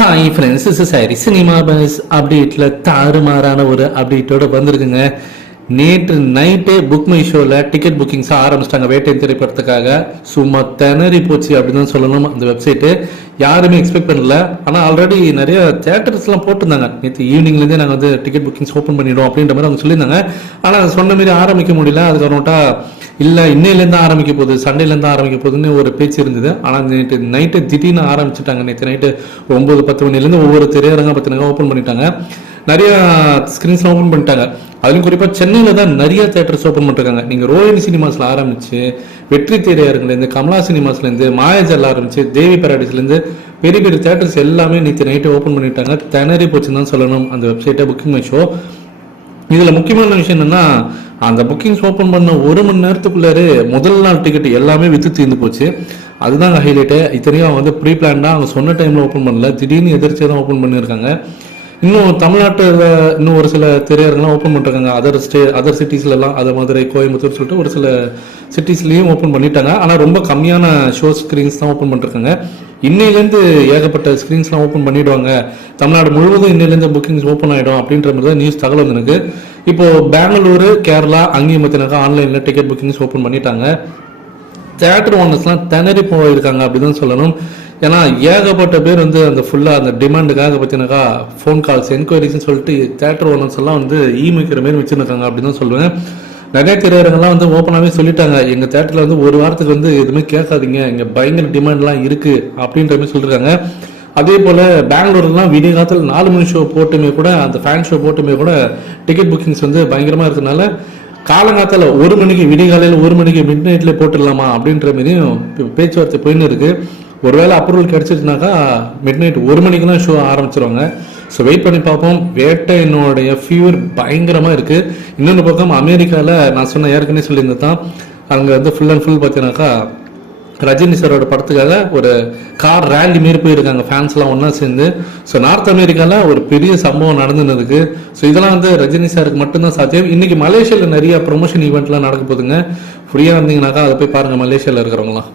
Hi friends is sorry cinema buzz அப்டேட்டில் தாறுமாறான ஒரு அப்டேட்டோட வந்திருக்குங்க. நேற்று நைட்டே புக் மை ஷோவில் டிக்கெட் புக்கிங்ஸ் ஆரம்பிச்சிட்டாங்க. வேட்டையின் திரைப்படத்துக்காக. சும்மா திணறி போச்சு அப்படின்னு தான் சொல்லணும் அந்த வெப்சைட்டு யாருமே எக்ஸ்பெக்ட் பண்ணல. ஆனால் ஆல்ரெடி நிறைய தேட்டர்ஸ்லாம் போட்டிருந்தாங்க. நேற்று ஈவினிங்லேருந்தே நாங்கள் வந்து டிக்கெட் புக்கிங்ஸ் ஓப்பன் பண்ணிடுவோம் அப்படின்ற மாதிரி அவங்க சொல்லியிருந்தாங்க. ஆனால் சொன்ன மாதிரி ஆரம்பிக்க முடியல. அதுக்கப்புறமேட்டா இல்லை இன்னையிலேருந்து ஆரம்பிக்க போகுது சண்டேலேருந்து ஆரம்பிக்க போகுதுன்னு ஒரு பேச்சு இருந்தது. ஆனால் நேற்று நைட்டு திடீர்னு ஆரம்பிச்சிட்டாங்க. நேற்று நைட்டு ஒம்பது பத்து மணிலேருந்து ஒவ்வொரு திரையரங்கம் பத்தினங்க ஓப்பன் பண்ணிட்டாங்க. நிறைய ஸ்க்ரீன்ஸ்லாம் ஓப்பன் பண்ணிட்டாங்க. அதுலையும் குறிப்பாக சென்னையில் தான் நிறைய தேட்டர்ஸ் ஓப்பன் பண்ணிருக்காங்க. நீங்கள் ரோஹினி சினிமாஸில் ஆரம்பிச்சு வெற்றி திரையரங்குலேருந்து கமலா சினிமாஸ்லேருந்து மாயாஜல் ஆரம்பிச்சு தேவி பேராடிஸ்லேருந்து பெரிய பெரிய தேட்டர்ஸ் எல்லாமே நேற்று நைட்டு ஓப்பன் பண்ணிட்டாங்க. திணறி போச்சுன்னு தான் சொல்லணும். அந்த வெப்சைட்டை புக்கிங் மை ஷோ இதில் முக்கியமான விஷயம் என்னென்னா அந்த புக்கிங்ஸ் ஓப்பன் பண்ண ஒரு மணி நேரத்துக்குள்ளாரு முதல் நாள் டிக்கெட் எல்லாமே வித்து தீர்ந்து போச்சு. அதுதான் ஹைலைட்டு இத்தனையும் அவங்க வந்து ப்ரீ பிளான்டாக அவங்க சொன்ன டைமில் ஓப்பன் பண்ணல. திடீர்னு எதிர்ச்சியாக தான் ஓப்பன் பண்ணியிருக்காங்க. இன்னும் தமிழ்நாட்டில் இன்னும் ஒரு சில திரையரங்கெலாம் ஓப்பன் பண்ணிருக்காங்க. அதர் ஸ்டே அதர் சிட்டிஸ்லலாம் அது மதுரை கோயம்புத்தூர் சொல்லிட்டு ஒரு சில சிட்டிஸ்லேயும் ஓப்பன் பண்ணிட்டாங்க. ஆனால் ரொம்ப கம்மியான ஷோ ஸ்க்ரீன்ஸ் தான் ஓப்பன் பண்ணிருக்காங்க. இன்னையிலேருந்து ஏகப்பட்ட ஸ்க்ரீன்ஸ்லாம் ஓப்பன் பண்ணிடுவாங்க. தமிழ்நாடு முழுவதும் இன்னையிலேருந்து புக்கிங்ஸ் ஓப்பன் ஆகிடும் அப்படின்ற மாதிரி தான் நியூஸ் தகவல் வந்து எனக்கு இப்போ பெங்களூரு கேரளா அங்கேயும் பார்த்தீங்கன்னாக்கா ஆன்லைனில் டிக்கெட் புக்கிங்ஸ் ஓப்பன் பண்ணிட்டாங்க. தேட்டர் ஓனர்ஸ்லாம் திணறி போயிருக்காங்க அப்படின்னு சொல்லணும். ஏன்னா ஏகப்பட்ட பேர் வந்து அந்த ஃபுல்லாக அந்த டிமாண்டுக்காக பார்த்தீங்கன்னாக்கா ஃபோன் கால்ஸ் என்கொயரிஸ்ன்னு சொல்லிட்டு தேட்டர் ஓனர்ஸ் எல்லாம் வந்து ஈமிக்கிற மாரி வச்சுருக்காங்க அப்படின்னு தான் சொல்லுவேன். நிறைய திரையரங்கெல்லாம் வந்து ஓப்பனாகவே சொல்லிட்டாங்க. எங்கள் தேட்டரில் வந்து ஒரு வாரத்துக்கு வந்து எதுவுமே கேட்காதீங்க. இங்கே பயங்கர டிமாண்ட்லாம் இருக்குது அப்படின்ற மாதிரி சொல்லியிருக்காங்க அதே போல் பெங்களூர்லாம் விடிய காலத்தில் நாலு மணி ஷோ போட்டுமே கூட அந்த ஃபேன் ஷோ போட்டுமே கூட டிக்கெட் புக்கிங்ஸ் வந்து பயங்கரமாக இருக்கிறதுனால காலங்காத்தால ஒரு மணிக்கு விடிகாலையில் ஒரு மணிக்கு மிட் நைட்ல போட்டுடலாமா அப்படின்ற மாதிரியும் பேச்சுவார்த்தை போயின்னு இருக்குது ஒருவேளை அப்ரூவல் கிடைச்சிருச்சுனாக்கா மிட் நைட் ஒரு மணிக்கெல்லாம் ஷோ ஆரம்பிச்சிருவாங்க. ஸோ வெயிட் பண்ணி பார்ப்போம். வேட்டையினுடைய ஃபீவர் பயங்கரமாக இருக்குது இன்னொன்று பக்கம் அமெரிக்காவில் நான் சொன்ன ஏற்கனவே சொல்லியிருந்தது தான் அங்கே வந்து ஃபுல் அண்ட் ஃபுல் பார்த்தீங்கன்னாக்கா ரஜினி சாரோட படத்துக்காக ஒரு கார் ரேலி மாரி போயிருக்காங்க. ஃபேன்ஸ்லாம் ஒன்றா சேர்ந்து. ஸோ நார்த் அமெரிக்காவில் ஒரு பெரிய சம்பவம் நடந்துன்னு ஸோ இதெல்லாம் வந்து ரஜினி சாருக்கு மட்டும்தான் சாத்தியம். இன்னைக்கு மலேசியாவில் நிறைய ப்ரொமோஷன் ஈவெண்ட்லாம் நடக்க போதுங்க ஃப்ரீயாக இருந்தீங்கன்னாக்கா அதை போய் பாருங்கள் மலேசியாவில் இருக்கிறவங்களாம்